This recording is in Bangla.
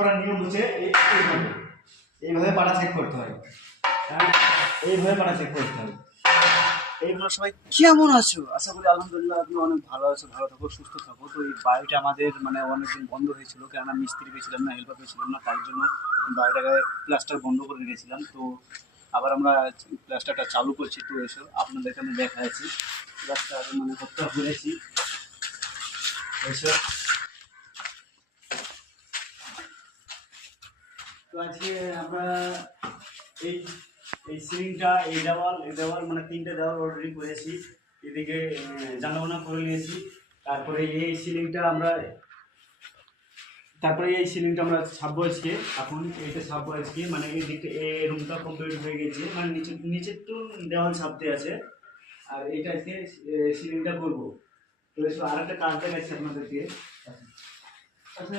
করার নিয়ম হচ্ছে এইভাবে পাটা চেক করতে হয়, এইভাবে পাটা চেক করতে হয়। এইগুলো সবাই কেমন আছো? আশা করি আলহামদুলিল্লাহ আপনি অনেক ভালো আছো, ভালো থাকো, সুস্থ থাকো। তো এই বাড়িটা আমাদের মানে অনেকদিন বন্ধ হয়েছিল, কেননা মিস্ত্রি পেয়েছিলাম না, হেল্পার পেয়েছিলাম না, তার জন্য বাড়িটাকে প্লাস্টার বন্ধ করে রেখেছিলাম। তো আবার আমরা প্লাস্টারটা চালু করছি। তো এসো আপনাদেরকে আমি দেখাচ্ছি প্লাস্টার মানে কতটা করেছি। এসো। তো আজকে আমরা এই এই সিলিংটা, এই দেওয়াল মানে 3টে দেওয়াল অলরেডি করেছি। এদিকে জানাবানা করে নিয়েছি। তারপরে এই সিলিংটা আমরা ছাপবো আজকে। এখন এইটা ছাপবো আজকে, মানে এই দিকটা এই রুমটা কমপ্লিট হয়ে গেছে, মানে নিচের তো দেওয়াল ছাপতে আছে, আর এইটা আজকে সিলিংটা করবো। তো আর একটা কাজ দেখাচ্ছি আপনাদেরকে। আচ্ছা।